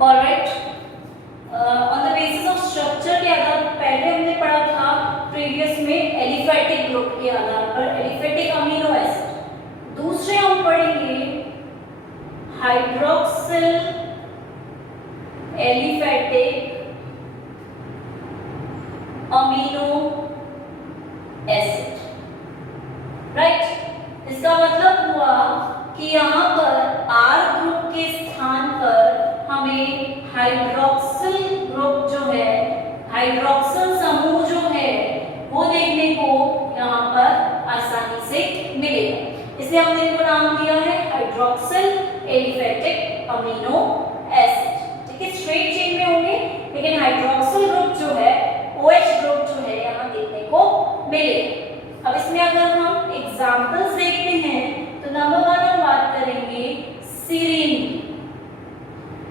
Alright, on the basis of structure के आधार पर पहले हमने पढ़ा था प्रीवियस में एलिफेटिक ग्रुप के आधार पर एलिफेटिक अमीनो एसिड। दूसरे हम पढ़ेंगे hydroxyl aliphatic amino acid. Right, इसका मतलब हुआ कि यहाँ पर R ग्रुप के स्थान पर हमें हाइड्रोक्सिल ग्रुप जो है, हाइड्रोक्सिल समूह जो है वो देखने को यहाँ पर आसानी से मिलेगा। इसलिए हमने इनको नाम दिया है हाइड्रोक्सिल एलिफेटिक अमीनो एसिड। ठीक है, स्ट्रेट चेन में होंगे लेकिन हाइड्रोक्सिल ग्रुप जो है, OH ग्रुप जो है यहाँ देखने को मिलेगा। अब इसमें अगर हम एग्जाम्पल्स देखते हैं तो नंबर 1 हम बात करेंगे सीरीन की।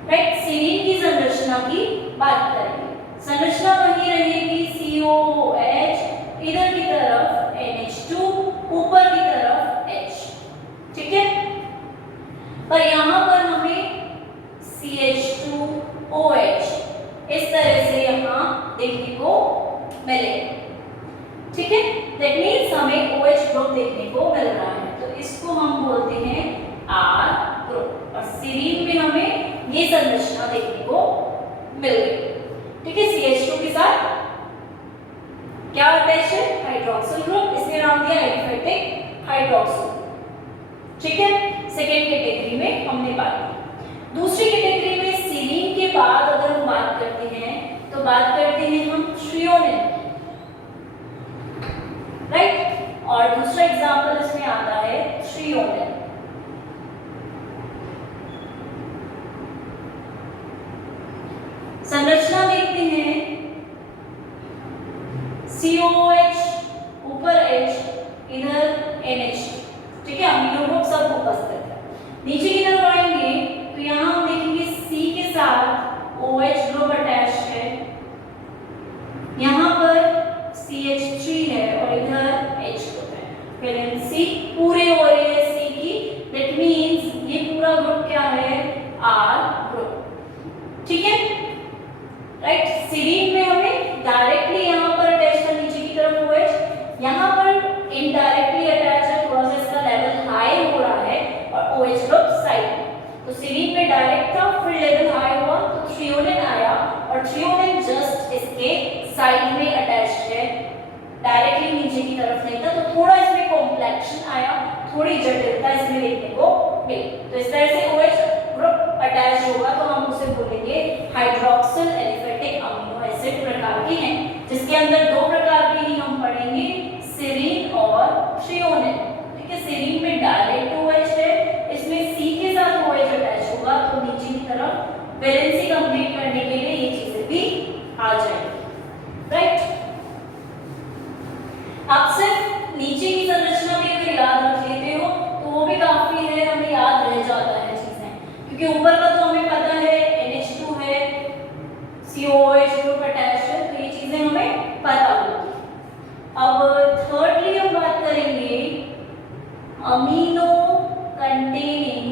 राइट, सीरीन की संरचना की बात करेंगे। संरचना वही रहेगी COOH, इधर की तरफ NH2, ऊपर की तरफ H। ठीक है, पर यहाँ पर हमें CH2OH इस तरह से यहाँ देखने को मिलेगा। ठीक है, दैट मीन्स हमें OH ग्रुप देखने को मिल रहा है, तो इसको हम बोलते हैं R ग्रुप। और सीरीन में हमें ये संरचना देखने को मिल गई। ठीक है, CH2 के साथ क्या अटैच है, हाइड्रोक्सिल ग्रुप, इसने नाम दिया एलिफेटिक हाइड्रोक्सिल। ठीक है, सेकेंड कैटेगरी में हमने बात की। दूसरी कैटेगरी में सीरीन के बाद अगर हम बात करते हैं तो बात करते हैं हम थ्रियोनिन। राइट, और दूसरा एग्जांपल इसमें आता है थ्रियोनिन। संरचना देखते हैं COOH, ऊपर H, इधर NH। ठीक है, अमीनो ग्रुप सब उपस्थित है। नीचे की तरफ आएंगे तो यहाँ हम देखेंगे C के साथ OH ग्रुप अटैच है, यहाँ पर CH3 है और इधर H ग्रुप है। वैलेंसी पूरे हो रही है C की, दैट मींस ये पूरा ग्रुप क्या है, R ग्रुप। ठीक है, राइट, सीरीन में हमें डायरेक्टली यहाँ पर अटैच था नीचे की तरफ OH, यहाँ पर इनडायरेक्टली अटैच है, थोड़ा सा इसका लेवल हाई हो रहा है और OH ग्रुप साइड में। तो सीरीन में डायरेक्ट था, फिर लेवल हाई हुआ तो थ्रियोनिन आया और थ्रियोनिन जस्ट इसके साइड में अटैच्ड है, डायरेक्टली नीचे की तरफ नहीं था, तो थोड़ा इसमें कॉम्प्लेक्शन आया, थोड़ी जटिलता इसमें देखने को मिली। तो इस तरह से OH ग्रुप अटैच होगा तो हम उसे बोलेंगे हाइड्रोक्सिल एलिफेटिक अमीनो एसिड प्रकार के हैं, जिसके अंदर दो प्रकार के ही हम पढ़ेंगे, सीरीन और थ्रियोनिन। ठीक है, सीरीन में डायरेक्ट OH है, इसमें C के साथ OH अटैच होगा तो नीचे की तरफ वैलेंसी कंप्लीट करने के लिए ये चीजें भी आ जाएंगी। राइट, आप सिर्फ नीचे की संरचना भी अगर याद रख लेते हो तो वो भी काफी है, हमें याद रह जाता है चीजें, क्योंकि ऊपर का तो हमें पता है NH2 है, COOH ग्रुप अटैच है, तो ये चीजें हमें पता होगी। अब थर्डली हम बात करेंगे amino containing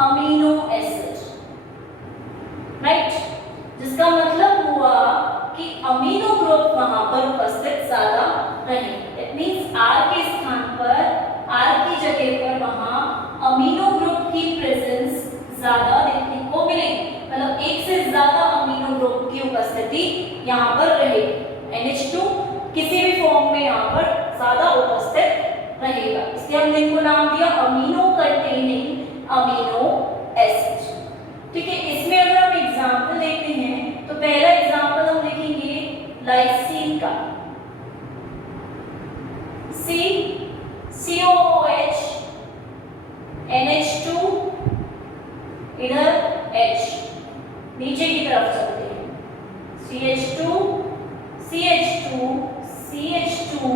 amino acid. Right, जिसका मतलब हुआ कि अमीनो ग्रुप वहां पर उपस्थित ज्यादा रहेंगे। इट मींस R के स्थान पर, R की जगह पर वहां अमीनो ग्रुप की प्रेजेंस ज्यादा देखने को मिलेगी, मतलब एक से ज्यादा अमीनो ग्रुप की उपस्थिति यहाँ पर रहेगी। NH2 किसी भी फॉर्म में यहाँ पर ज्यादा उपस्थित रहेगा, इसलिए हमने इनको नाम दिया अमीनो कंटेनिंग अमीनो एसिड। ठीक है, इसमें अगर हम एग्जांपल देखते हैं तो पहला एग्जांपल हम देखेंगे लाइसीन का। C, COOH, NH2, इधर H, नीचे की तरफ चलते हैं CH2, CH2, CH2,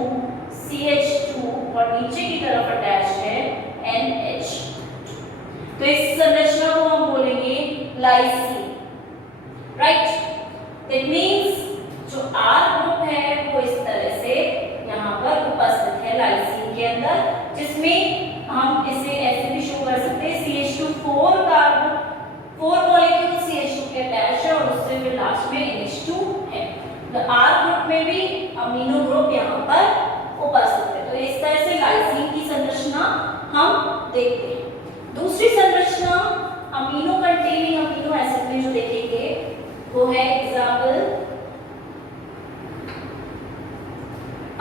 CH2 और नीचे की तरफ अटैच है NH। तो इस संरचना को हम बोलेंगे लाइसीन। राइट, दैट मींस जो R ग्रुप है वो इस तरह से यहाँ पर उपस्थित है लाइसीन के अंदर, जिसमें हम इसे ऐसे भी शो कर सकते हैं CH2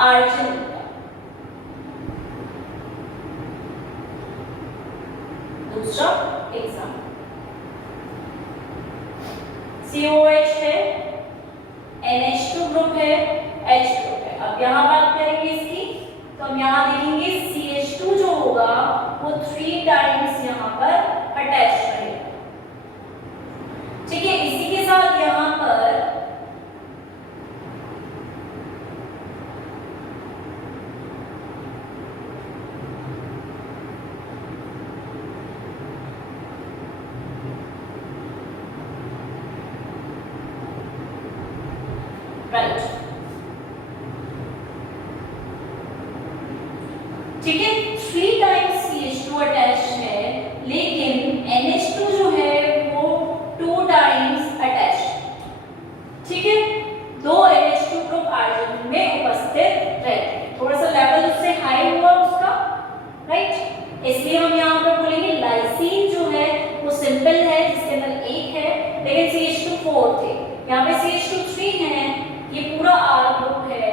आर्जिनिन का। दूसरा एग्जाम्पल COH है, NH2 ग्रुप है, H ग्रुप है। अब यहाँ बात करेंगे इसकी, तो हम यहाँ देखेंगे CH2 जो होगा वो 3 टाइम्स यहाँ पर अटैच रहेगा। ठीक है, इसी के साथ यहाँ पर राइट, ठीक है, 3 टाइम्स CH2 अटैच है, लेकिन NH2 जो है वो 2 टाइम्स अटैच है। ठीक है, 2 NH2 ग्रुप आर्जिनिन में उपस्थित रहते हैं। थोड़ा सा लेवल उससे हाई हुआ उसका, राइट, इसलिए हम यहाँ पर बोलेंगे लाइसीन जो है वो सिंपल है जिसके अंदर 1 है, लेकिन CH2 4 थे, यहाँ पे CH2 3 है, ये पूरा R ग्रुप है,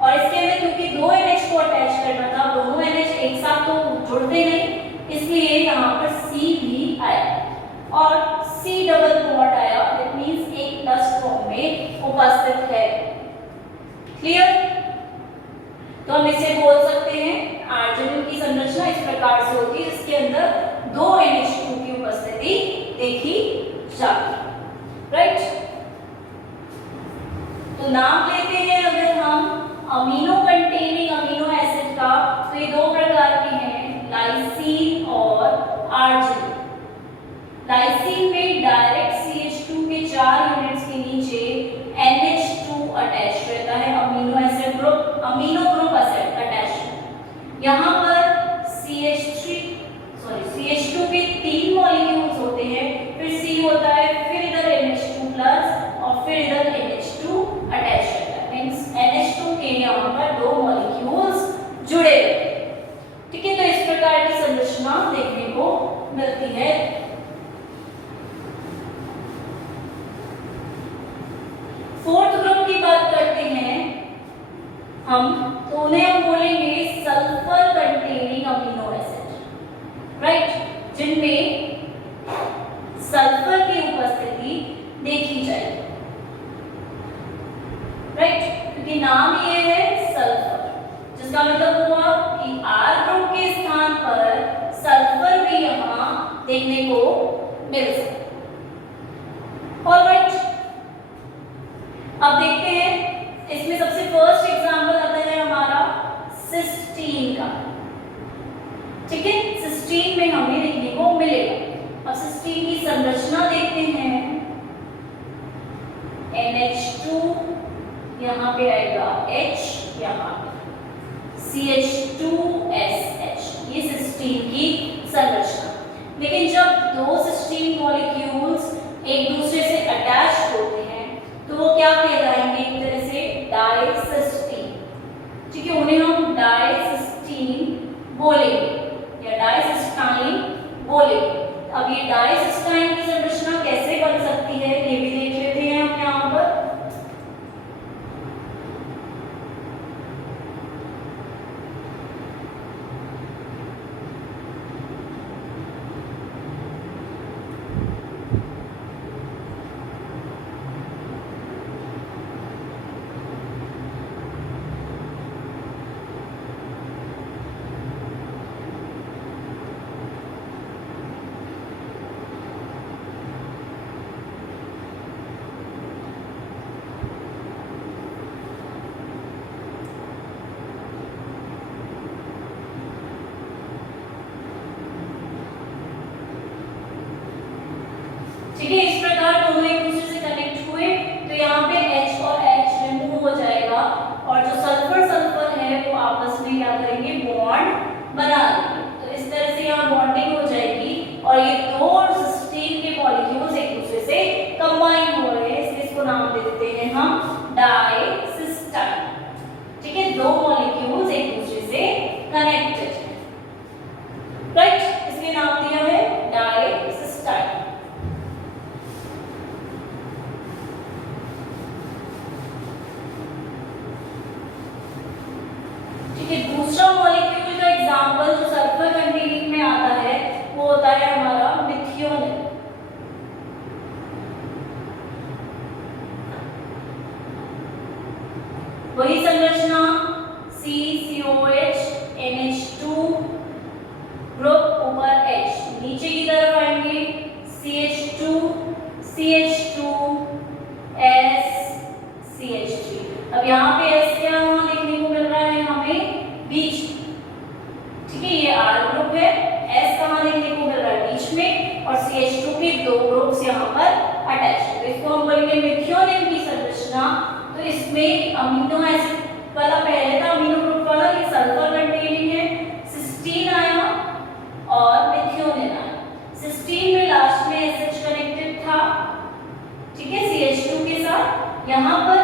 और इसके अंदर क्योंकि 2 NH को अटैच करना था, दोनों NH एक साथ तो जुड़ते नहीं, इसलिए यहाँ पर C भी आया और C डबल बॉन्ड आया, दैट मींस एक प्लस फॉर्म में उपस्थित है। क्लियर? तो हम इसे बोल सकते हैं आर्जिनिन की संरचना इस प्रकार से होती है जिसके अंदर 2 NH2 की उपस्थिति देखी जाती है। राइट, तो नाम लेते हैं अगर हम अमीनो कंटेनिंग अमीनो एसिड का, तो ये 2 प्रकार के हैं, लाइसीन और आर्जिनिन। लाइसीन में डायरेक्ट CH2 के 4 यूनिट्स के नीचे NH2 अटैच रहता है, amino acid group, amino group acid attach. यहाँ पर CH2 के 3 मॉलिक्यूल्स होते हैं, फिर C होता है, फिर इधर NH2 प्लस और फिर इधर NH2 अटैच रहता है, मींस NH2 के यहाँ पर 2 मॉलिक्यूल्स जुड़े रहते हैं। ठीक है, तो इस प्रकार की संरचना देखने को मिलती है। फोर्थ ग्रुप की बात करते हैं हम, तो उन्हें हम बोलेंगे sulphur containing amino acid, right, जिनमें सल्फर की उपस्थिति देखी जाएगी। राइट, क्योंकि नाम ये है सल्फर, जिसका मतलब हुआ कि R ग्रुप के स्थान पर सल्फर भी यहाँ देखने को मिल सकता है। ऑलराइट, अब देखते हैं, इसमें सबसे फर्स्ट एग्जांपल आता है हमारा सिस्टीन का। ठीक है, सिस्टीन में हमें देखने को मिलेगा। अब सिस्टीन की संरचना देखते हैं, NH2 यहाँ पे आएगा H, यहाँ CH2SH, ये सिस्टीन की संरचना। लेकिन जब 2 सिस्टीन मॉलिक्यूल्स एक दूसरे से अटैच होते हैं तो वो क्या कहलाएंगे, एक तरह से डाइसिस्टीन। ठीक है, उन्हें हम डाइसिस्टीन बोलेंगे या डाइसिस्टाइन बोलेंगे। अब ये डाइसिस्टाइन की संरचना कैसे बन सकती है ये भी देख लेते हैं हम यहाँ पर। ठीक है, इस प्रकार दोनों एक दूसरे से कनेक्ट हुए तो यहाँ पे H और H रिमूव हो जाएगा और जो सल्फर सल्फर है वो आपस में क्या करेंगे, बॉन्ड बना लेंगे। तो इस तरह से यहाँ बॉन्डिंग हो जाएगी और ये 2 सिस्टीन के मॉलिक्यूल्स एक दूसरे से कंबाइन हो रहे हैं, इसलिए इसको नाम दे देते हैं हम डाइसिस्टाइन। ठीक है, 2 मॉलिक्यूल्स एक दूसरे से कनेक्टेड है, राइट, इसलिए नाम दिया है डाइसिस्टाइन। दो ग्रुप्स यहाँ पर अटैच है। तो इसको हम बोलेंगे मिथियोनिन की संरचना। तो इसमें अमीनो एसिड वाला पहले था अमीनो ग्रुप वाला, ये सल्फर कंटेनिंग है, सिस्टीन आया और मिथियोनिन आया। सिस्टीन में लास्ट में एसएच कनेक्टेड था, ठीक है, CH2 के साथ। यहाँ पर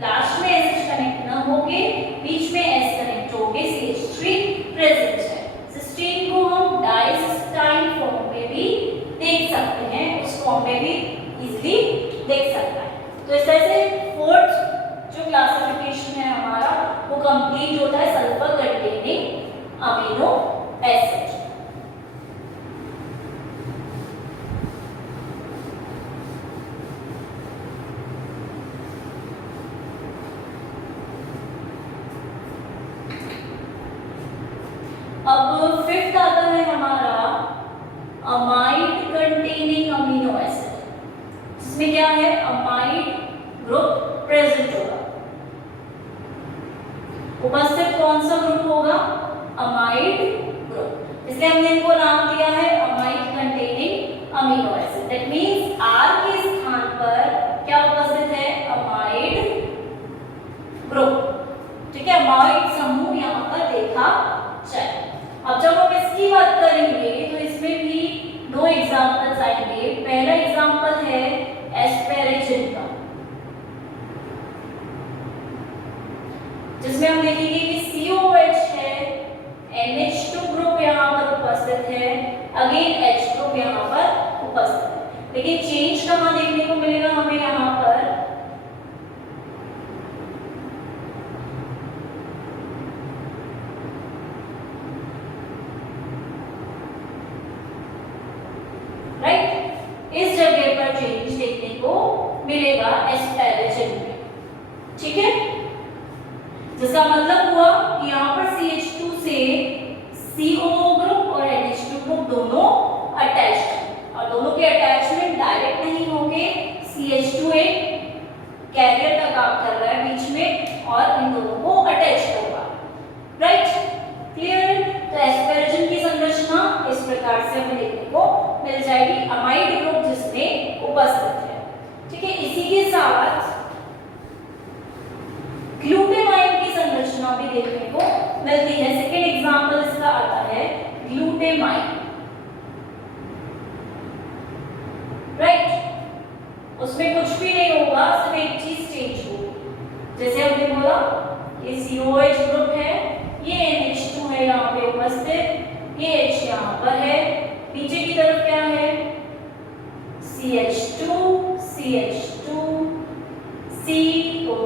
लास्ट में एसएच कनेक्ट ना होके बीच में एस कनेक्ट होके CH3 प्रेजेंट है। सिस्टीन को हम डाइसिस्टाइन फॉर्म में भी देख सकते हैं, उस फॉर्म में भी इजीली देख सकता है। तो इस तरह से फोर्थ जो क्लासिफिकेशन है हमारा वो कंप्लीट होता है सल्फर कंटेनिंग अमीनो एसिड। अब फिफ्थ आता है हमारा अमाइड कंटेनिंग अमीनो एसिड, जिसमें क्या है अमाइड ग्रुप प्रेजेंट होगा। उपस्थित कौन सा ग्रुप होगा? अमाइड ग्रुप, इसलिए हमने इनको नाम दिया है amide containing amino acid. That means R के स्थान पर क्या उपस्थित है? अमाइड ग्रुप, ठीक है, अमाइड समूह यहाँ पर देखा जाए। अब जब हम इसकी बात करेंगे तो इसमें भी दो एग्जांपल्स आएंगे। पहला एग्जांपल है एस्पेरेजिन का, जिसमें हम देखेंगे कि COH है, NH2 ग्रुप यहाँ पर उपस्थित है, अगेन H ग्रुप यहाँ पर उपस्थित है। लेकिन चेंज कहाँ देखने को मिलेगा हमें? यहाँ पर इस जगह पर चेंज देखने को मिलेगा एस्पेरेजिन में, ठीक है। जिसका मतलब हुआ कि यहाँ पर CH2 से COO ग्रुप और NH2 ग्रुप दोनों अटैच्ड हैं, और दोनों के अटैचमेंट डायरेक्ट नहीं होंगे। CH2 एक कैरियर का काम कर रहा है बीच में और इन दोनों को अटैच करवा, राइट, क्लियर। तो एस्पेरेजिन की संरचना इस प्रकार से हमें देखने को मिल जाएगी, अमाइड ग्रुप जिसमें उपस्थित है, ठीक है। इसी के साथ ग्लूटेमाइन की संरचना भी देखने को मिलती है। सेकेंड एग्जांपल इसका आता है ग्लूटेमाइन, राइट। उसमें कुछ भी नहीं होगा, सिर्फ एक चीज चेंज होगी। जैसे हमने बोला ये COH ग्रुप है, ये NH2 है यहाँ पे उपस्थित, ये H यहाँ पर है, नीचे की तरफ क्या है? CH2 CH2 CO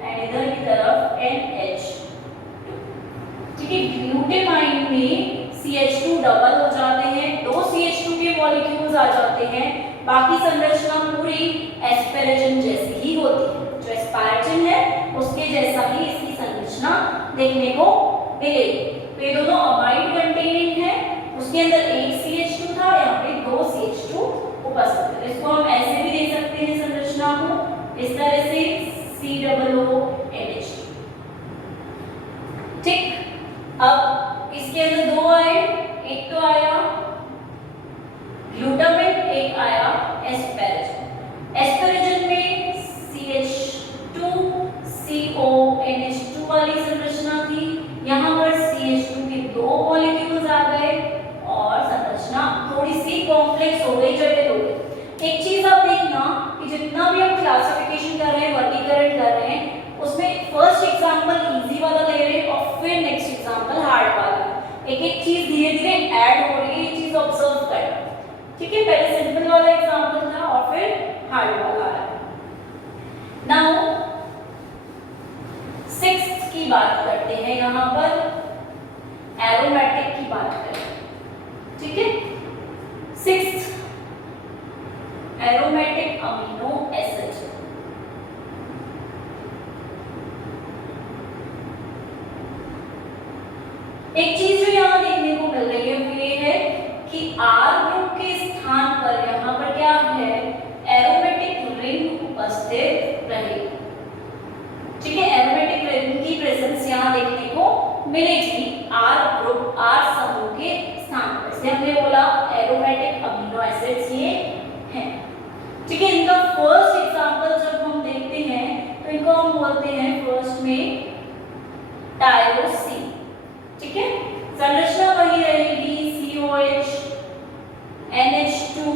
एंड इधर की तरफ NH2, ठीक है। ग्लूटेमाइन में CH2 डबल हो जाते हैं, दो CH2 के मॉलिक्यूल्स आ जाते हैं, बाकी संरचना पूरी एस्पेरेजिन जैसी ही होती है। जो एस्पेरेजिन है उसके जैसा ही इसकी संरचना देखने को मिलेगी। तो ये दोनों अमाइड कंटेनिंग है, उसके अंदर एक CH2 था, यहाँ पे दो CH2 उपस्थित है। इसको हम ऐसे भी देख सकते हैं संरचना को, इस तरह से COOH, ठीक। अब इसके अंदर दो आए, एक तो आया ग्लूटामिन, एक आया एस्पेरेजिन। एस्पेरेजिन में CH2 CONH2 वाली संरचना थी, यहाँ पर CH2 के दो मॉलिक्यूल्स आ गए और संरचना थोड़ी सी कॉम्प्लेक्स हो गई, जटिल हो गई। एक चीज आप देखना कि जितना भी हम क्लासिफिकेशन कर रहे हैं, वर्गीकरण कर रहे हैं, उसमें फर्स्ट एग्जांपल इजी वाला ले रहे हैं और फिर नेक्स्ट एग्जांपल हार्ड वाला। एक एक चीज धीरे धीरे ऐड हो रही है, ये चीज ऑब्जर्व करना, ठीक है। पहले सिंपल वाला एग्जांपल था और फिर हार्ड वाला आया। नाउ सिक्स्थ की बात करते हैं, यहाँ पर एरोमेटिक की बात करें, ठीक है। सिक्स्थ एरोमेटिक अमीनो एसिड, एक चीज जो यहाँ देखने को मिल रही है वो ये है कि R ग्रुप के स्थान पर यहाँ पर क्या है? एरोमेटिक रिंग उपस्थित रहेगी, ठीक है। एरोमेटिक रिंग की प्रेजेंस यहाँ देखने को मिलेगी R ग्रुप, R समूह के स्थान पर। इसलिए हमने बोला एरोमेटिक अमीनो एसिड्स ये हैं। ठीक है, इनका फर्स्ट एग्जांपल जब हम देखते हैं तो इनको हम बोलते हैं फर्स्ट में टायरोसिन। ठीक है, संरचना वही रहेगी, COH NH2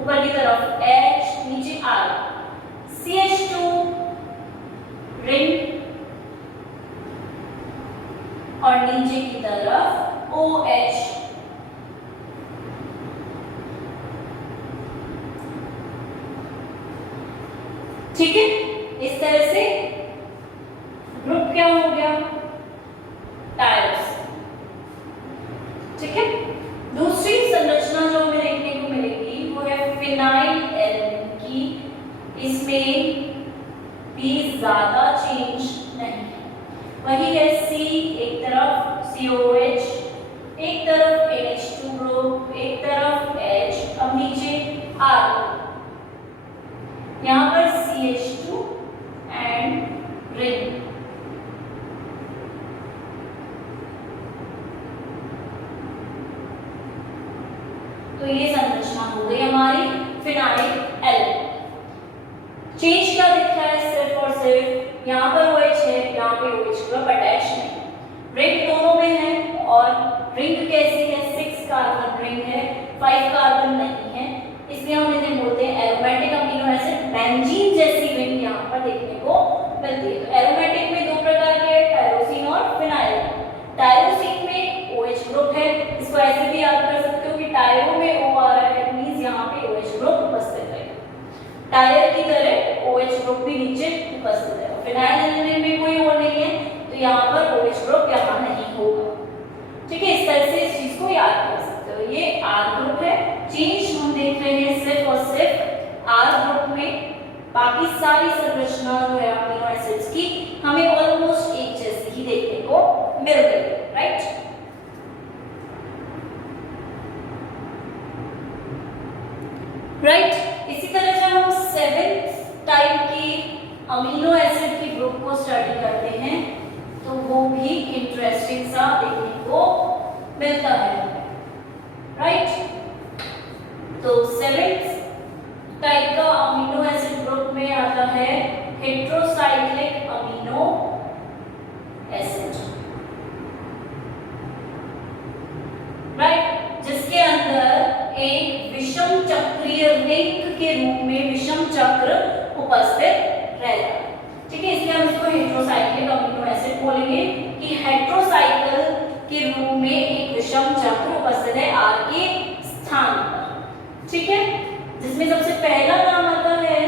ऊपर की तरफ H नीचे R, CH2 रिंग और नीचे की तरफ OH। ठीक है, इस तरह से ग्रुप क्या हो गया, टायरोसिन। ठीक है, दूसरी संरचना जो हमें देखने को मिलेगी वो है फिनाइल एल्यूमिन की। इसमें भी ज्यादा चेंज नहीं है, वही है C एक तरफ COH, एक तरफ NH2 ग्रुप, एक तरफ H, अब नीचे R, यहाँ पर CH2 एंड रिंग। तो ये संरचना हो गई हमारी फिनाइल एल्यूमिन। चेंज क्या दिख रहा है, सिर्फ और सिर्फ यहाँ पर OH है, यहाँ पे OH ग्रुप अटैच नहीं, रिंग दोनों में है। और रिंग कैसी है, 6 कार्बन रिंग है, 5 कार्बन नहीं है, इसलिए हम इन्हें बोलते हैं एरोमेटिक अमीनो एसिड। बेंजीन जैसी रिंग यहाँ पर देखने को मिलती है। तो एरोमेटिक में दो प्रकार के हैं, टायरोसिन और फिनाइल। टायरोसिन में OH ग्रुप है, इसको ऐसे भी याद कर सकते हो कि टायरो में O आ रहा है, मींस यहाँ पे OH ग्रुप उपस्थित है। टायर की तरह OH ग्रुप भी नीचे उपस्थित है। फिनाइल एल्यूमिन में कोई O नहीं है, तो यहाँ पर OH ग्रुप यहाँ नहीं होगा। ठीक है, इस तरह से इस चीज को याद कर सकते हो। ये R ग्रुप है, चेंज हम देख रहे हैं सिर्फ और सिर्फ R ग्रुप में। बाकी सारी संरचना जो है अमीनो एसिड्स की हमें ऑलमोस्ट एक जैसी ही देखने को मिल रही है, राइट। राइट, इसी तरह जब हम 7th टाइप की अमीनो एसिड की ग्रुप को स्टडी करते हैं तो वो भी इंटरेस्टिंग सा देखने को मिलता है, राइट। तो 7th टाइप का अमीनो एसिड ग्रुप में आता है हेटेरोसाइक्लिक अमीनो एसिड, राइट, जिसके अंदर एक विषम चक्रीय रिंग के रूप में विषम चक्र उपस्थित रहता है। ठीक है, इसलिए हम इसको हेटेरोसाइक्लिक अमीनो एसिड बोलेंगे कि हेटेरोसाइकल के रूप में एक विषम चक्र उपस्थित है R के स्थान पर। ठीक है, जिसमें सबसे पहला नाम आता है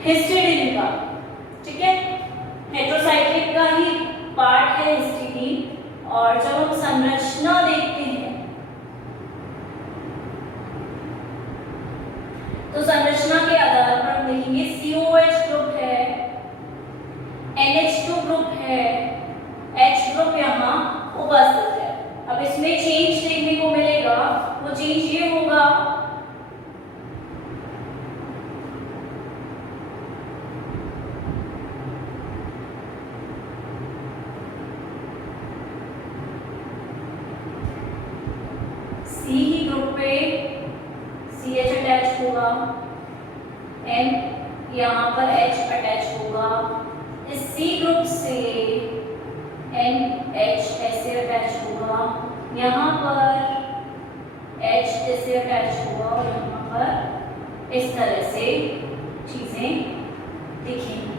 हिस्टिडीन का। ठीक है, हेटेरोसाइक्लिक का ही पार्ट है हिस्टिडीन। और जब हम संरचना देखते हैं तो संरचना के आधार पर हम देखेंगे COH ग्रुप है, NH2 ग्रुप है, H ग्रुप यहाँ उपस्थित है। अब इसमें चेंज देखने को मिलेगा, वो चेंज ये होगा C ग्रुप पे CH अटैच होगा, N यहाँ पर H अटैच होगा, इस C ग्रुप से NH ऐसे अटैच होगा, यहाँ पर H ऐसे अटैच होगा और यहाँ पर इस तरह से चीजें दिखेंगी।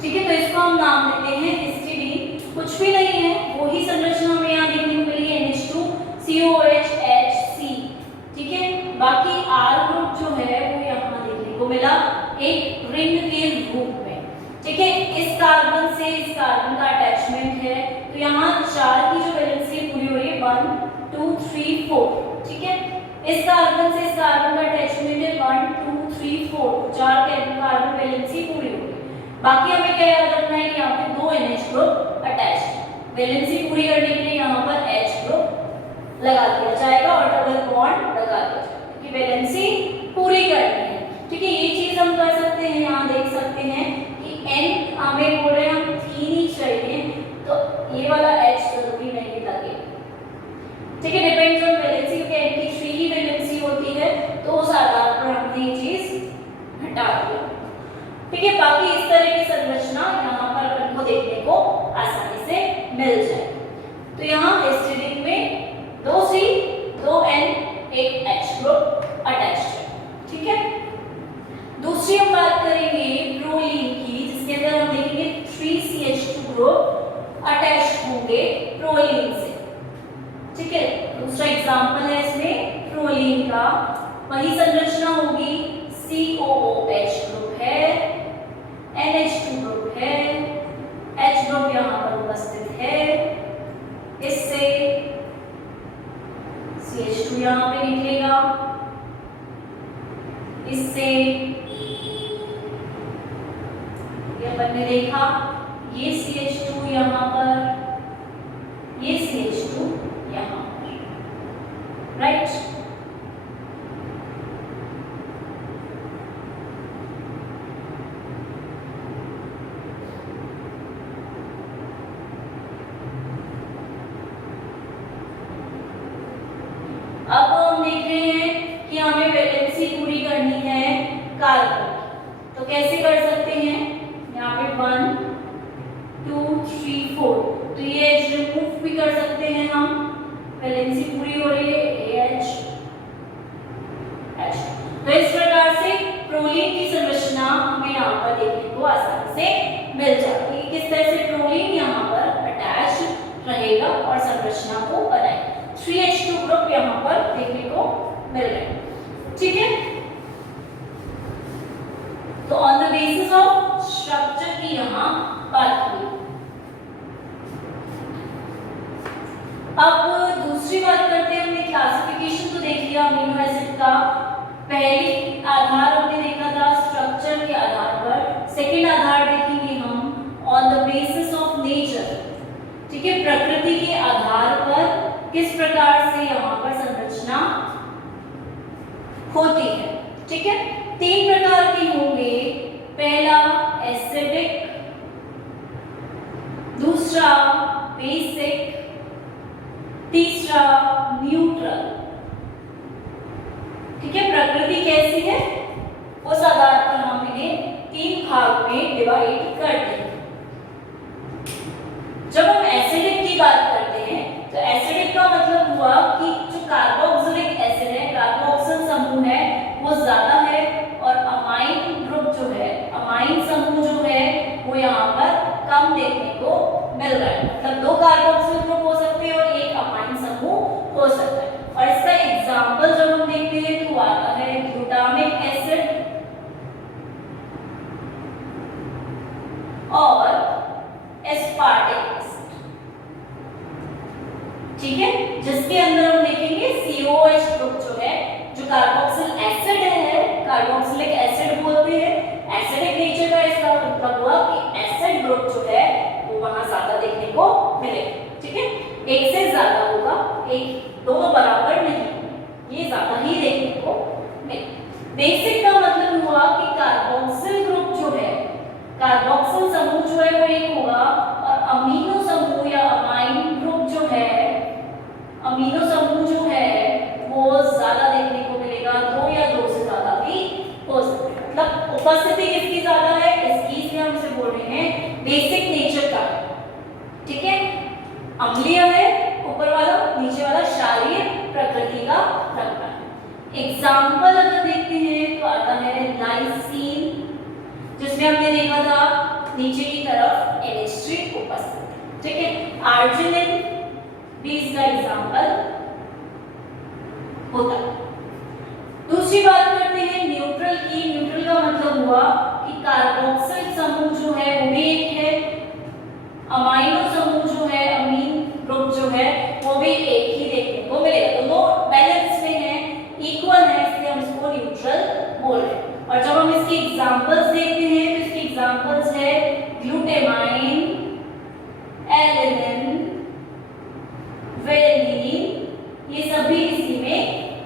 ठीक है, तो इसको हम नाम देते हैं हिस्टिडीन। कुछ भी नहीं है, वही संरचना हमें यहाँ देखने को मिली है, NH2 COH HC। ठीक है, बाकी R ग्रुप जो है वो यहाँ देखने को मिला एक रिंग के रूप में। ठीक है, इस कार्बन से इस कार्बन का अटैचमेंट है, तो यहाँ 4 की जो वैलेंसी पूरी हो रही है 1 2 3 4। ठीक है, इस कार्बन से इस कार्बन का अटैचमेंट है 1 2 3 4, 4 कार्बन वैलेंसी पूरी हो गई। बाकी हमें क्या याद रखना है, यहाँ पे 2 NH ग्रुप अटैच है, वैलेंसी पूरी करने के लिए यहाँ पर H ग्रुप लगा दिया जाएगा और डबल बॉन्ड लगा दिया जाएगा, क्योंकि वैलेंसी पूरी करनी है। ठीक है, ये चीज हम कर सकते हैं। यहाँ देख सकते हैं कि n हमें बोल रहे हैं हम 3 ही चाहिए, तो ये वाला h जरूरी नहीं लगेगा। ठीक है, डिपेंड्स ऑन वैलेंसी, क्योंकि n की 3 ही वैलेंसी होती है, तो उस आधार पर हमने ये चीज हटा दिया। ठीक है, बाकी इस तरह की संरचना यहाँ पर अपन को देखने को आसानी से मिल जाए। तो यहाँ एसिडिक में 2C 2N एक H ग्रुप अटैच्ड है। ठीक है, दूसरी हम बात करेंगे प्रोलीन की, जिसके अंदर हम देखेंगे 3CH2 ग्रुप अटैच्ड होंगे प्रोलीन से। ठीक है, दूसरा एग्जांपल है इसमें प्रोलीन का, वही संरचना होगी, COOH ग्रुप है, NH2 ग्रुप है, H ग्रुप यहाँ पर उपस्थित है, इससे CH2 यहाँ पे निकलेगा, इससे ये अपन ने देखा, ये CH2 यहाँ पर, ये CH2 यहाँ पर, राइट। अब हम देख रहे हैं कि हमें वैलेंसी पूरी करनी है कार्बन, तो कैसे कर सकते हैं, यहाँ पे 1 2 3 4, तो ये H रिमूव भी कर सकते हैं हम, वैलेंसी पूरी हो रही है AH H। तो इस प्रकार से प्रोलीन की संरचना हमें यहाँ पर देखने को आसानी से मिल जाती है, किस तरह से प्रोलीन यहाँ पर अटैच रहेगा और संरचना को बनाएगा। 3H2 ग्रुप यहाँ पर देखने को मिल रहे हैं। ठीक है, तो on the basis of structure की यहाँ बात हुई। अब दूसरी बात करते हैं, हमने क्लासिफिकेशन तो देख लिया अमीनो एसिड का, पहली आधार हमने देखा था स्ट्रक्चर के आधार पर, सेकंड आधार देखेंगे हम on the basis of nature. ठीक है, प्रकृति के आधार पर किस प्रकार से यहाँ पर संरचना होती है। ठीक है, 3 प्रकार के होंगे, पहला एसिडिक, दूसरा बेसिक, तीसरा न्यूट्रल। ठीक है, प्रकृति कैसी है उस आधार पर हम इन्हें 3 भाग में डिवाइड करते हैं। जब हम एसिडिक की बात करते हैं, तो एसिडिक का मतलब हुआ कि जो कार्बोक्सिलिक एसिड है, कार्बोक्सिल समूह है, वो ज्यादा है, और अमाइन ग्रुप जो है, अमाइन समूह जो है, वो यहाँ पर कम देखने को मिल रहा है। मतलब 2 कार्बोक्सिल ग्रुप हो सकते हैं और 1 अमाइन समूह हो सकता है। और इसका एग्जाम्पल जब हम देखते हैं तो आता है ग्लूटामिक एसिड और एस्पार्टिक एसिड। ठीक है, जिसके अंदर हम देखेंगे COH ग्रुप जो है, जो कार्बोक्सिल एसिड है, कार्बोक्सिलिक एसिड बोलते हैं, एसिडिक नेचर का इसका मतलब हुआ कि एसिड ग्रुप जो है वो वहां ज्यादा देखने को मिलेगा। ठीक है, एक से ज्यादा होगा, एक दोनों बराबर नहीं, ये ज्यादा ही देखने को मिलेगा। बेसिक का मतलब हुआ कि कार्बोक्सिल ग्रुप जो है, कार्बोक्सिल समूह जो है वो एक होगा, और अमीनो समूह या अमाइन ग्रुप जो है, अमीनो समूह जो है वो ज्यादा देखने को मिलेगा, 2 या 2 से ज्यादा भी हो सकते हैं। मतलब उपस्थिति किसकी ज्यादा है, इसकी, इसलिए हम इसे बोल रहे हैं बेसिक नेचर का। ठीक है, अम्लीय है ऊपर वाला, नीचे वाला क्षारीय प्रकृति का रखता है। एग्जाम्पल अगर देखते हैं तो आता है लाइसीन, जिसमें हमने देखा था नीचे की तरफ NH3 उपस्थित। ठीक है, आर्जिनिन भी इसका एग्जाम्पल होता है। दूसरी बात करते हैं न्यूट्रल की। न्यूट्रल का मतलब हुआ कि कार्बोक्सिल समूह जो है वो भी एक है, अमाइनो समूह जो है, अमीन ग्रुप जो है वो भी एक ही देखने को मिलेगा, दोनों बैलेंस में है, इक्वल है, इसलिए हम इसको न्यूट्रल बोल रहे हैं। और जब हम इसके एग्जांपल्स देखते हैं तो इसके एग्जांपल्स है ग्लूटामाइन, एलिनिन, वेलिन,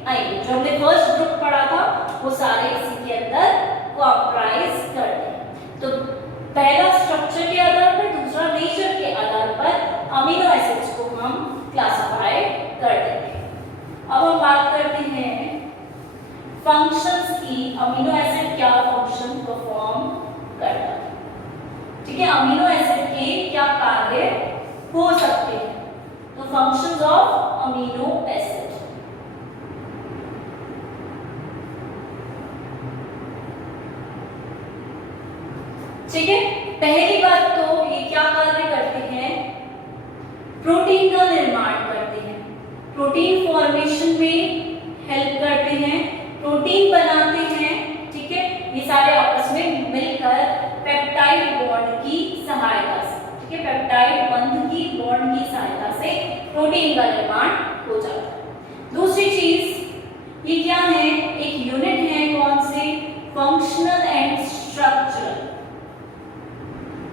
आएंगे। जो हमने फर्स्ट ग्रुप पढ़ा था वो सारे इसी के अंदर कॉम्प्राइज करते हैं। तो पहला स्ट्रक्चर के आधार पर, दूसरा नेचर के आधार पर अमीनो एसिड्स को हम क्लासिफाई कर देंगे। अब हम बात करते हैं फंक्शंस की। अमीनो एसिड क्या फंक्शन परफॉर्म करता है, ठीक है, अमीनो एसिड के क्या कार्य हो सकते हैं। तो फंक्शंस ऑफ अमीनो एसिड, ठीक है। पहली बात तो ये क्या कार्य करते हैं, प्रोटीन का निर्माण करते हैं, प्रोटीन फॉर्मेशन में हेल्प करते हैं, प्रोटीन बनाते हैं, ठीक है। ये सारे आपस में मिलकर पेप्टाइड बॉन्ड की सहायता से, ठीक है, पेप्टाइड बंध की बॉन्ड की सहायता से प्रोटीन का निर्माण हो जाता है। दूसरी चीज ये क्या है, एक यूनिट है, कौन से, फंक्शनल एंड स्ट्रक्चरल,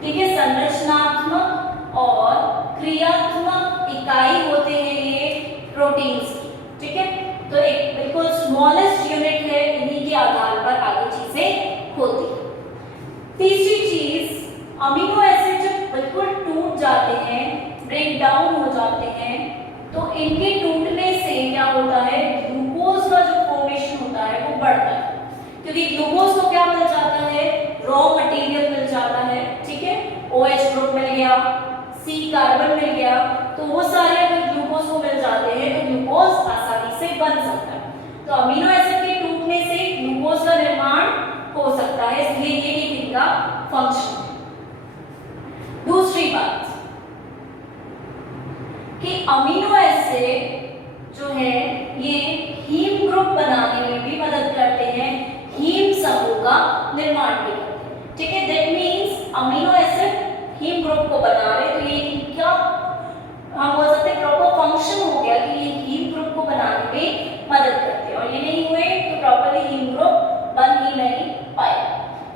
ठीक है, संरचनात्मक और क्रियात्मक इकाई होते हैं ये प्रोटीन्स की, ठीक है। तो एक बिल्कुल स्मॉलेस्ट यूनिट है, इन्हीं के आधार पर आगे चीजें होती है। तीसरी चीज, अमीनो एसिड जब बिल्कुल टूट जाते हैं, ब्रेक डाउन हो जाते हैं, तो इनके टूटने से क्या होता है, ग्लूकोज का जो फॉर्मेशन होता है वो बढ़ता है, क्योंकि ग्लूकोज को क्या मिल जाता है, रॉ मटेरियल मिल जाता है, ठीक है, OH ग्रुप मिल गया, C कार्बन मिल गया, तो वो सारे अगर ग्लूकोज को मिल जाते हैं तो ग्लूकोज आसानी से बन सकता है। तो अमीनो एसिड के टूटने से ग्लूकोज का निर्माण हो सकता है, इसलिए ये एक इनका फंक्शन है। दूसरी बात कि अमीनो एसिड जो है ये हीम ग्रुप बनाने में भी मदद करते हैं, हीम समूह का निर्माण भी करते हैं, ठीक है। That means amino acid heme group को बना रहे, तो ये क्या हम बोल सकते हैं, प्रॉपर फंक्शन हो गया कि ये हीम ग्रुप को बनाने में मदद करते हैं, और ये नहीं हुए तो प्रॉपर्ली हीम ग्रुप बन ही नहीं पाए।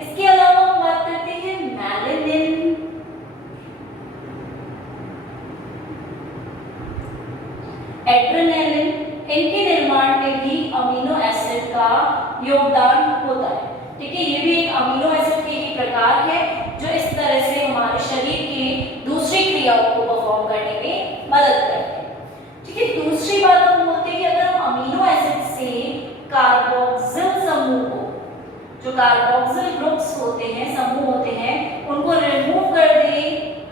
इसके अलावा हम बात करते हैं मैलेनिन, एड्रेनालिन, इनके निर्माण में भी अमीनो एसिड का योगदान होता है, ठीक है। ये भी एक अमीनो एसिड के ही प्रकार है जो इस तरह से हमारे शरीर की दूसरी क्रियाओं को परफॉर्म करने में मदद करते हैं, ठीक है। दूसरी बात हम बोलते हैं कि अगर हम अमीनो एसिड से कार्बोक्सिल समूह को, जो कार्बोक्सिल ग्रुप्स होते हैं, समूह होते हैं, उनको रिमूव कर दें,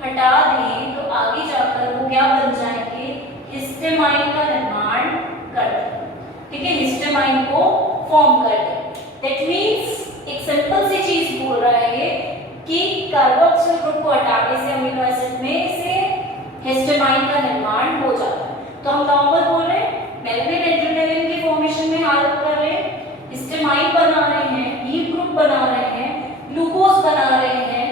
हटा दें, तो आगे जाकर वो क्या बन जाएंगे, हिस्टेमाइन का निर्माण करते हैं, ठीक है, हिस्टेमाइन को फॉर्म करते हैं। दैट मींस एक सिंपल सी चीज बोल रहा है कि कार्बोक्सिल ग्रुप को हटाने से अमीनो एसिड में से हिस्टेमाइन का निर्माण हो जाता है। तो हम नॉर्मल बोल रहे हैं, मेलानिन एड्रेनालिन के फॉर्मेशन में हेल्प कर रहे हैं, हिस्टेमाइन बना रहे हैं, हीम ग्रुप बना रहे हैं, ग्लूकोज बना रहे हैं,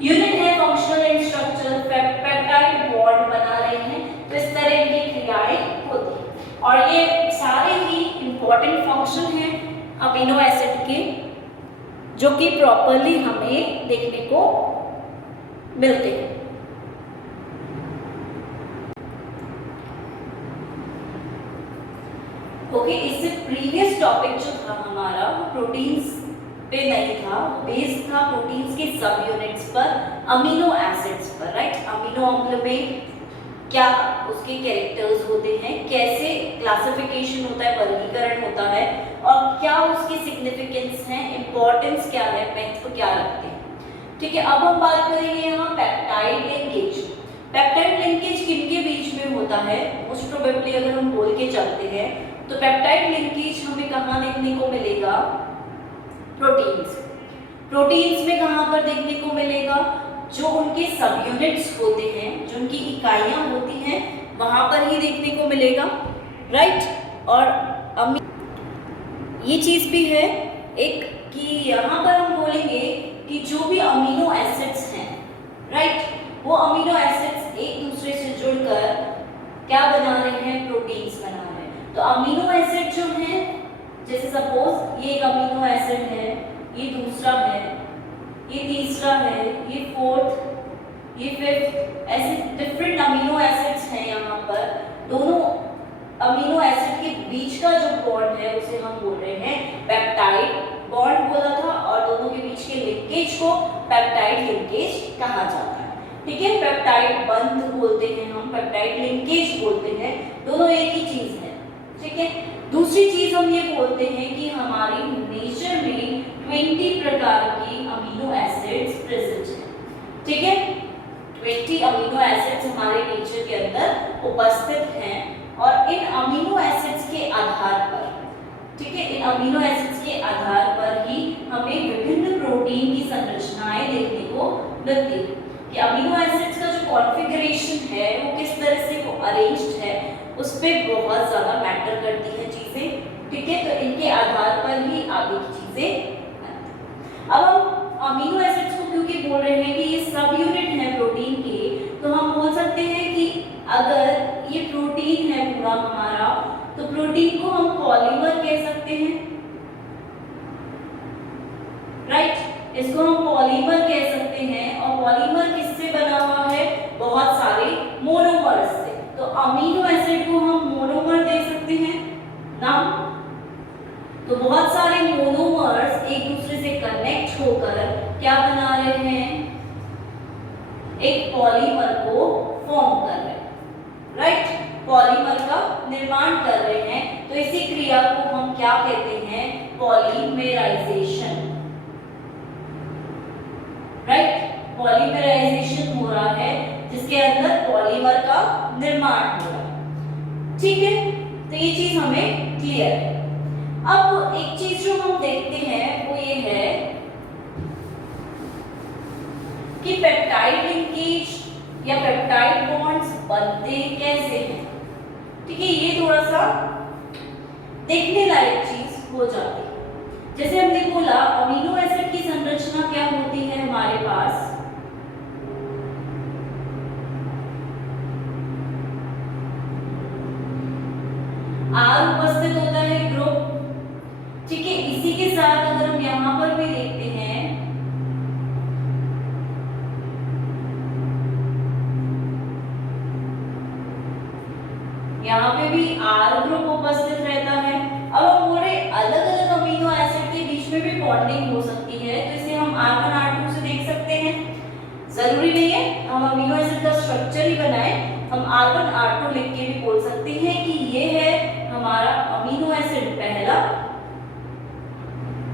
यूनिट है functional and structural, peptide bond बना रहे हैं, तो इस तरह की क्रियाएं होती हैं। और ये सारे ही इंपॉर्टेंट फंक्शन हैं अमीनो एसिड के, जो कि प्रॉपर्ली हमें देखने को मिलते हैं। ओके, इससे प्रीवियस टॉपिक जो था हमारा वो प्रोटीन्स पे नहीं था, वो बेस्ड था प्रोटीन्स के सब यूनिट्स पर, अमीनो एसिड्स पर, राइट। अमीनो अम्ल में क्या उसके कैरेक्टर्स होते हैं, कैसे क्लासिफिकेशन होता है, वर्गीकरण होता है, और क्या उसकी सिग्निफिकेंस है, इंपॉर्टेंस क्या है, महत्व क्या रखते हैं, ठीक है। अब हम बात करेंगे यहाँ पेप्टाइड लिंकेज। पेप्टाइड लिंकेज किनके बीच में होता है, मोस्ट प्रोबेबली अगर हम बोल के चलते हैं तो पेप्टाइड लिंकेज हमें कहाँ देखने को मिलेगा, प्रोटीन्स। प्रोटीन्स में कहाँ पर देखने को मिलेगा, जो उनके सब यूनिट्स होते हैं, जो उनकी इकाइयां होती हैं, वहां पर ही देखने को मिलेगा, राइट। और ये चीज भी है एक कि यहाँ पर हम बोलेंगे कि जो भी अमीनो एसिड्स हैं, राइट, वो अमीनो एसिड्स एक दूसरे से जुड़कर क्या बना रहे हैं, प्रोटीन्स बना रहे हैं। तो अमीनो एसिड जो है, जैसे सपोज ये एक अमीनो एसिड है, ये दूसरा है, ये तीसरा है, ये फोर्थ, ये फिफ्थ, ऐसे डिफरेंट अमीनो एसिड्स हैं। यहाँ पर दोनों अमीनो एसिड के बीच का जो बॉन्ड है उसे हम बोल रहे हैं पेप्टाइड बॉन्ड बोला था, और दोनों के बीच के लिंकेज को पेप्टाइड लिंकेज कहा जाता है। ठीक है, पेप्टाइड बंध बोलते हैं हम, पेप्टाइड लिंकेज बोलते हैं, दोनों एक ही चीज है। ठीक है, दूसरी चीज हम ये बोलते हैं कि हमारी नेचर में 20 प्रकार की अमीनो एसिड्स प्रेजेंट है। ठीक है, 20 अमीनो एसिड्स हमारे नेचर के अंदर उपस्थित हैं, और इन अमीनो एसिड्स के आधार पर, ठीक है, इन अमीनो एसिड्स के आधार पर ही हमें विभिन्न प्रोटीन की संरचनाएं देखने को मिलती है। कि अमीनो एसिड्स का जो कॉन्फ़िगरेशन है वो किस तरह से वो अरेंज्ड है, उस पे बहुत ज़्यादा मैटर करती है चीज़ें। ठीक है, तो इनके आधार पर ही आगे की चीज़ें। अब हम अमीनो एसिड्स को क्योंकि बोल रहे हैं कि ये सब यूनिट है प्रोटीन के, तो हम बोल सकते हैं कि अगर ये प्रोटीन है पूरा हमारा, तो प्रोटीन को हम पॉलीमर कह सकते हैं, राइट। इसको हम पॉलीमर कह सकते हैं, और पॉलीमर किससे बना हुआ है? बहुत सारे मोनोमर्स से। तो अमीनो एसिड को हम मोनोमर दे सकते हैं नाम। तो बहुत सारे मोनोमर्स एक दूसरे से कनेक्ट होकर क्या बना रहे हैं? एक पॉलीमर को फॉर्म कर रहे हैं, राइट। पॉलीमर का निर्माण कर रहे हैं। तो इसी क्रिया को हम क्या कहते हैं? Polymerisation, right. पॉलीमेराइजेशन हो रहा है जिसके अंदर पॉलीमर का निर्माण हो रहा है। ठीक है, तो ये चीज हमें क्लियर है। अब एक चीज जो हम देखते हैं वो ये है कि पेप्टाइड लिंकेज या पेप्टाइड बॉन्ड्स बनते कैसे हैं। ठीक है, ये थोड़ा सा देखने लायक चीज हो जाती है। जैसे हमने बोला अमीनो एसिड की संरचना क्या होती है हमारे पास? आर उपस्थित होता है ग्रुप। ठीक है, इसी के साथ अगर हम यहां पर भी देखते हैं, यहाँ पे भी आर ग्रुप उपस्थित रहता है। अब हम बोल रहे अलग अलग अमीनो एसिड के बीच में भी बॉन्डिंग हो सकती है, तो इसे हम R1 R2 से देख सकते हैं। जरूरी नहीं है हम अमीनो एसिड का स्ट्रक्चर ही बनाएं, हम R1 R2 लिख के भी बोल सकते हैं कि ये है हमारा अमीनो एसिड पहला,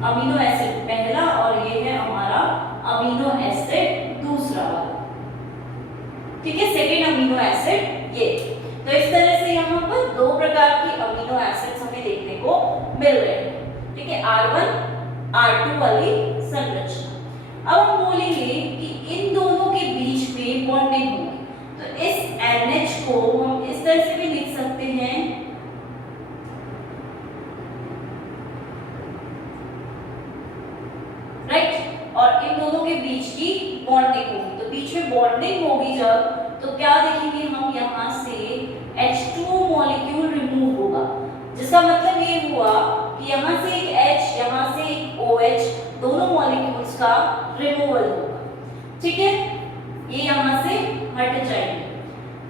अमीनो एसिड पहला, और ये है हमारा अमीनो एसिड दूसरा वाला। ठीक है, सेकेंड अमीनो एसिड ये। तो इस तरह से यहाँ पर दो प्रकार की अमीनो एसिड्स हमें देखने को मिल रहे हैं। ठीक है, R1 R2 वाली संरचना। अब हम बोलेंगे कि इन दोनों के बीच में बॉन्डिंग होगी, तो इस NH को हम इस तरह से भी लिख सकते हैं, राइट। और इन दोनों के बीच की बॉन्डिंग होगी, तो बीच में बॉन्डिंग होगी जब, तो क्या देखेंगे हम? यहाँ से H2 मॉलिक्यूल रिमूव होगा, जिसका मतलब ये हुआ कि यहाँ से एक H, यहाँ से एक OH, दोनों मॉलिक्यूल्स का रिमूवल होगा। ठीक है, ये यहाँ से हट जाएंगे,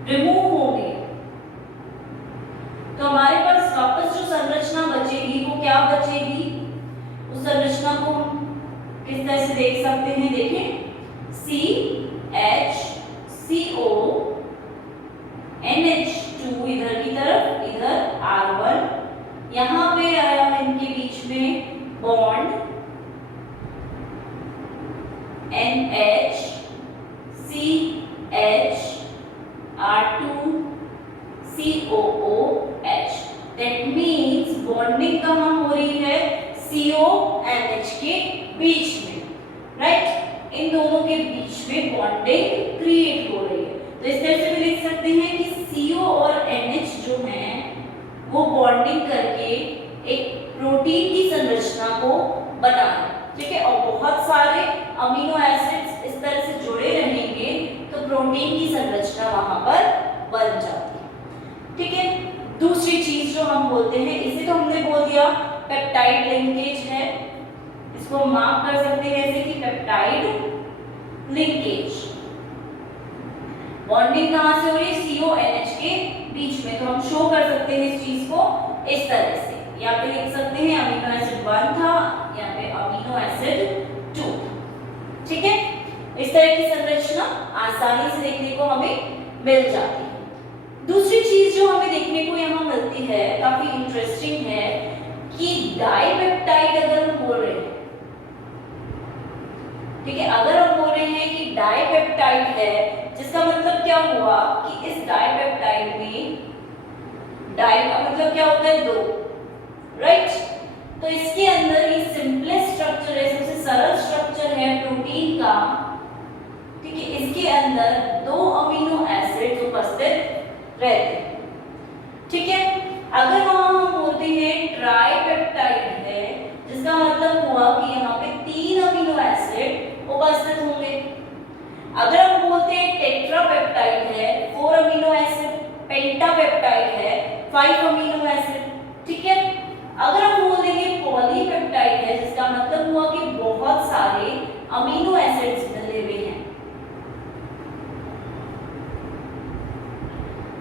रिमूव होंगे। तो हमारे पास वापस जो संरचना बचेगी वो क्या बचेगी? उस संरचना को हम किस तरह से देख सकते हैं? देखिए, CHCO NH2 इधर की तरफ, इधर R1, यहाँ पे आया है इनके बीच में bond NH CH R2 COOH। That means bonding कहाँ हो रही है? CO NH के बीच में, राइट। इन दोनों के बीच में बॉन्डिंग क्रिएट हो रही है। तो इस तरह से भी लिख सकते हैं कि CO और NH जो हैं वो बॉन्डिंग करके एक प्रोटीन की संरचना को बनाए। ठीक है, और बहुत सारे अमीनो एसिड्स इस तरह से जुड़े रहेंगे तो प्रोटीन की संरचना वहां पर बन जाती है। ठीक है, दूसरी चीज जो हम बोलते हैं, इसे तो हमने बोल दिया पेप्टाइड लिंकेज है, इसको मार्क कर सकते हैं जैसे कि पेप्टाइड लिंकेज। बॉन्डिंग कहां से हो रही है? CO NH के बीच में, तो हम शो कर सकते हैं इस चीज को इस तरह से यहाँ पे लिख सकते हैं अमीनो एसिड 1 था, यहाँ पे अमीनो एसिड 2। ठीक है, इस तरह की संरचना आसानी से देखने को हमें मिल जाती है। दूसरी चीज जो हमें देखने को यहाँ मिलती है, काफी इंटरेस्टिंग है, कि डाइपेप्टाइड अगर हम बोल रहे हैं, ठीक है, अगर हम बोल रहे हैं कि डाइपेप्टाइड है, जिसका मतलब क्या हुआ कि इस डाइपेप्टाइड में डाई का मतलब क्या होता है, दो, राइट। तो इसके अंदर ही सिंपलेस्ट स्ट्रक्चर है, सबसे सरल स्ट्रक्चर है प्रोटीन का, ठीक है, इसके अंदर दो अमीनो एसिड उपस्थित रहते हैं। ठीक है, अगर वहां हम बोलते हैं ट्राइपेप्टाइड है, जिसका मतलब हुआ कि यहाँ पे 3 अमीनो एसिड उपस्थित होंगे। अगर हम बोलते हैं टेट्रापेप्टाइड है, 4 अमीनो एसिड, पेंटापेप्टाइड है, 5 अमीनो एसिड। ठीक है, अगर हम बोल देंगे पॉलीपेप्टाइड है, जिसका मतलब हुआ कि बहुत सारे अमीनो एसिड्स मिले हुए हैं।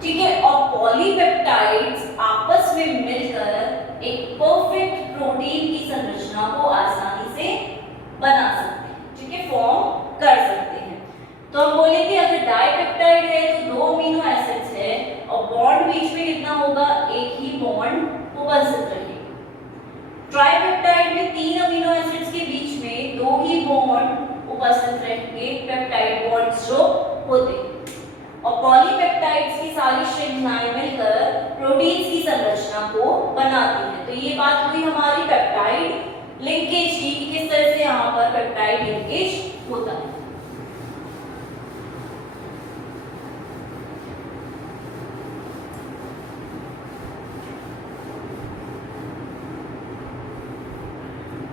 ठीक है, और पॉलीपेप्टाइड्स आपस में मिलकर एक परफेक्ट प्रोटीन की संरचना को आसानी से बना सकते हैं, ठीक है, फॉर्म कर सकते हैं। तो हम बोलेंगे अगर डाइपेप्टाइड है तो 2 अमीनो एसिड्स है और बॉन्ड बीच में कितना होगा, एक ही बॉन्ड उपस्थित रहेगा। ट्राइपेप्टाइड में 3 अमीनो एसिड्स के बीच में 2 ही बॉन्ड उपस्थित रहेंगे, पेप्टाइड बॉन्ड्स जो होते हैं। और पॉलीपेप्टाइड्स की सारी श्रृंखलाएं मिलकर प्रोटीन्स की संरचना को बनाती हैं। तो ये बात हुई हमारी पेप्टाइड लिंकेज की, किस तरह से यहाँ पर पेप्टाइड लिंकेज होता है।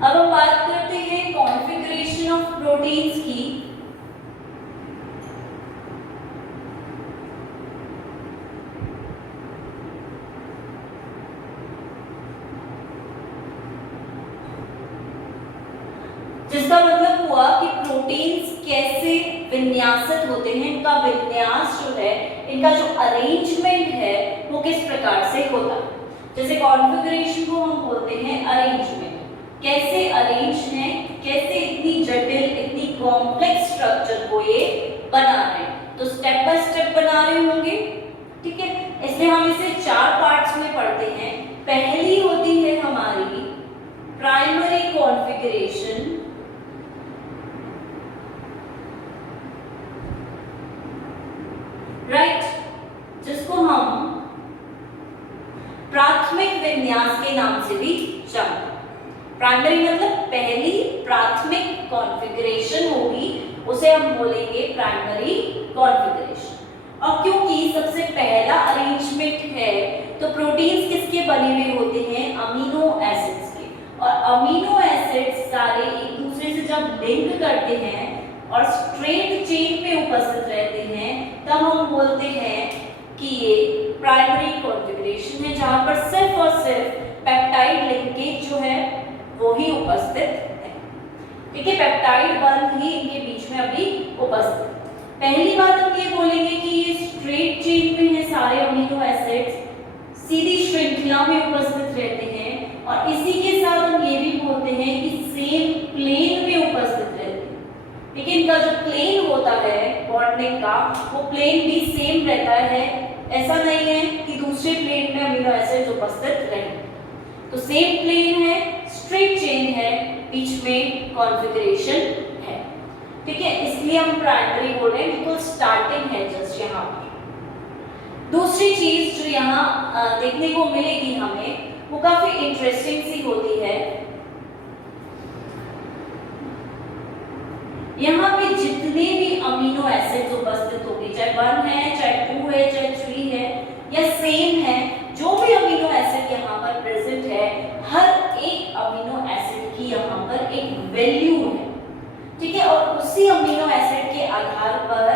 अब हम बात करते हैं कॉन्फ़िगरेशन ऑफ प्रोटीन्स की। जिसका मतलब हुआ कि प्रोटीन्स कैसे विन्यासित होते हैं, इनका विन्यास जो है, इनका जो अरेंजमेंट है वो किस प्रकार से होता है। जैसे कॉन्फ़िगरेशन को हम बोलते हैं अरेंजमेंट, कैसे अरेंज है, कैसे इतनी जटिल, इतनी कॉम्प्लेक्स स्ट्रक्चर को ये बना रहे हैं। तो स्टेप बाय स्टेप बना रहे होंगे, ठीक है, इसलिए हम इसे 4 पार्ट्स में पढ़ते हैं। पहली होती है हमारी प्राइमरी कॉन्फ़िगरेशन, राइट, जिसको हम प्राथमिक विन्यास के नाम से भी जानते हैं। प्राइमरी मतलब पहली प्राथमिक कॉन्फ़िगरेशन होगी, उसे हम बोलेंगे प्राइमरी कॉन्फ़िगरेशन। और क्योंकि सबसे पहला अरेंजमेंट है तो प्रोटीन्स किसके बने हुए होते हैं, अमीनो एसिड्स के। और अमीनो एसिड्स सारे एक दूसरे से जब लिंक करते हैं और स्ट्रेट चेन पे उपस्थित रहते हैं, तब हम बोलते हैं कि ये प्राइमरी कॉन्फ़िगरेशन है, जहां पर सिर्फ और सिर्फ पेप्टाइड लिंकेज जो है वो ही उपस्थित है। ठीक है, पेप्टाइड बंध ही इनके बीच में अभी उपस्थित। पहली बात हम ये बोलेंगे कि ये स्ट्रेट चेन में है, सारे अमीनो एसिड्स सीधी श्रृंखला में उपस्थित रहते हैं। और इसी के साथ हम ये भी बोलते हैं कि सेम प्लेन में उपस्थित रहते हैं। लेकिन इनका जो प्लेन होता है बॉन्डिंग का, वो प्लेन भी सेम रहता है। ऐसा नहीं है कि दूसरे प्लेन में अमीनो एसिड्स उपस्थित रहें। तो सेम प्लेन है, स्ट्रेट चेन है, बीच में कॉन्फ़िगरेशन है। ठीक है, इसलिए हम प्राइमरी बोल रहे हैं, बिल्कुल स्टार्टिंग है जस्ट यहाँ पर। दूसरी चीज जो यहाँ देखने को मिलेगी हमें, वो काफी इंटरेस्टिंग सी होती है। यहाँ पे जितने भी अमीनो एसिड्स उपस्थित होंगे, चाहे 1 है, चाहे 2 है, चाहे 3 है या सेम है, जो भी अमीनो एसिड यहाँ पर प्रेजेंट है, हर एक अमीनो एसिड की यहाँ पर एक वैल्यू है। ठीक है, और उसी अमीनो एसिड के आधार पर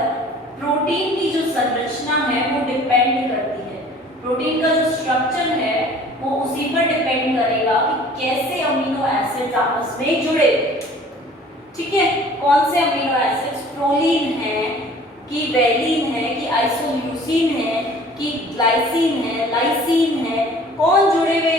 प्रोटीन की जो संरचना है वो डिपेंड करती है। प्रोटीन का जो स्ट्रक्चर है वो उसी पर डिपेंड करेगा कि कैसे अमीनो एसिड्स आपस में जुड़े। ठीक है, कौन से अमीनो एसिड्स, प्रोलीन है कि वैलीन है कि आइसोल्यूसिन है कि ग्लाइसिन है, लाइसिन है, कौन जुड़े हुए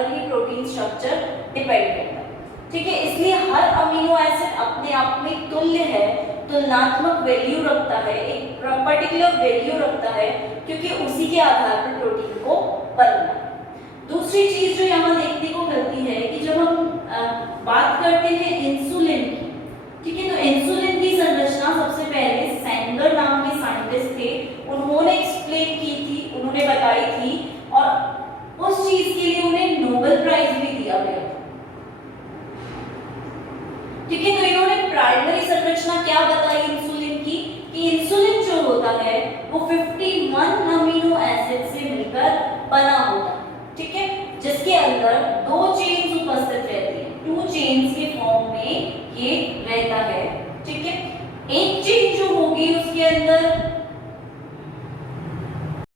पर ही प्रोटीन स्ट्रक्चर डिपेंड करता है। ठीक है, इसलिए हर अमीनो एसिड अपने आप में तुल्य है, तुलनात्मक वैल्यू रखता है, एक पर्टिकुलर वैल्यू रखता है, क्योंकि उसी के आधार पर प्रोटीन को बनना है। दूसरी चीज जो यहाँ देखने को मिलती है कि जब हम बात करते हैं इंसुलिन की, ठीक है, तो इंसुलिन की संरचना सबसे पहले सेंगर नाम के साइंटिस्ट थे, उन्होंने एक्सप्लेन की थी, उन्होंने बताई थी, और उस चीज के लिए उन्हें नोबेल प्राइज भी दिया गया था। ठीक है, तो इन्होंने प्राइमरी संरचना क्या बताई इंसुलिन की, कि इंसुलिन जो होता है वो 51 अमीनो एसिड से मिलकर बना होता है। ठीक है, जिसके अंदर